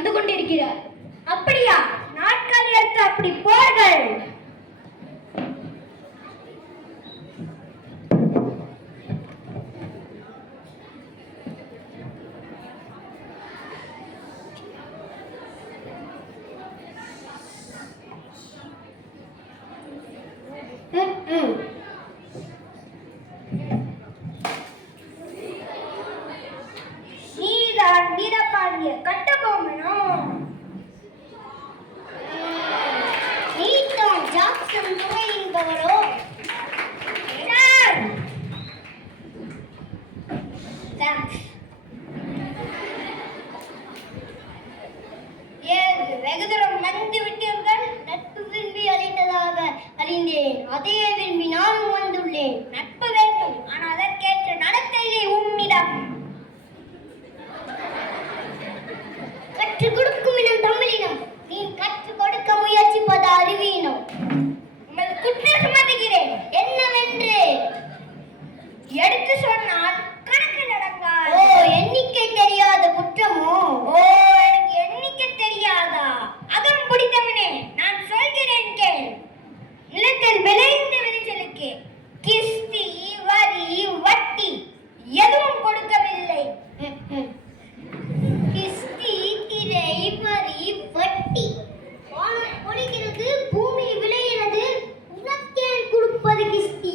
வந்து கொண்டிருக்கிறார். அப்படியா? நாட்கள் எடுத்து அப்படி போர்கள். நீதான் வீரபாண்டிய கட்டபொம்மனோ? நீதான் ஜாக்சன் துறை என்பவரோ? வெகு தூரம் வந்து விட்டீர்கள். நட்பு விரும்பி அழைத்ததாக அறிந்தேன். அதே விரும்பி நானும் வந்துள்ளேன். நட்பு வேண்டும், ஆனால் அதற்கேற்ற நடத்தையை உம்மிடம் கற்றுக் கொடுக்கும் இனம் தமிழினம். நீ கற்றுக் கொடுக்க முயற்சிப்பது அறிவீனம். உங்கள் குற்றம் சுமத்துகிறேன். என்னவென்று எடுத்து சொன்னால் கணக்கில் அடங்காது. ஓ, எண்ணிக்கை தெரியாத குற்றமோ? ஓ, எனக்கு எண்ணிக்கை தெரியாதா? அகம் பிடித்தவனே, நான் சொல்கிறேன் கேள். நிலத்தில் விளைந்த விளைச்சலுக்கு கிஸ்தி, வரி, வட்டி எதுவும் கொடுக்கவில்லை. கிஸ்தி, திரை, வரி, வட்டி கொடுக்கிறது, பூமி விளைகிறது. உனக்கேன் கொடுப்பது கிஸ்தி?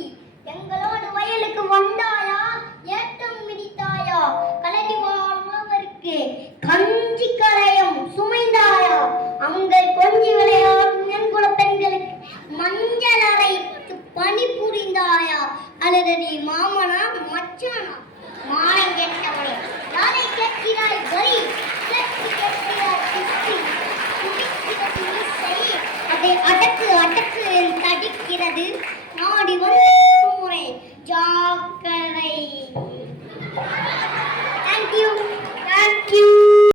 எங்களோடு வயலுக்கு வந்தாயா? ஏற்றம் மிதித்தாயா? கலரி வாழ்வதற்கு கஞ்சி கலையம் சுமைந்தாயா? அங்கே கொஞ்சி விளையாடும் என்குல பெண்களுக்கு மஞ்சள் அரைத்து பணி புரிந்தாயா? அல்லது நீ மாமனா மச்சானா? மானம் கெட்டவனே, யாரை கேட்கிறாய் வரி? கேட்கிறாய் கிஸ்தி? துடிக்கிறது இசை, அதை அடக்கு அடக்கு தடிக்கிறது. நாடி வந்து முறை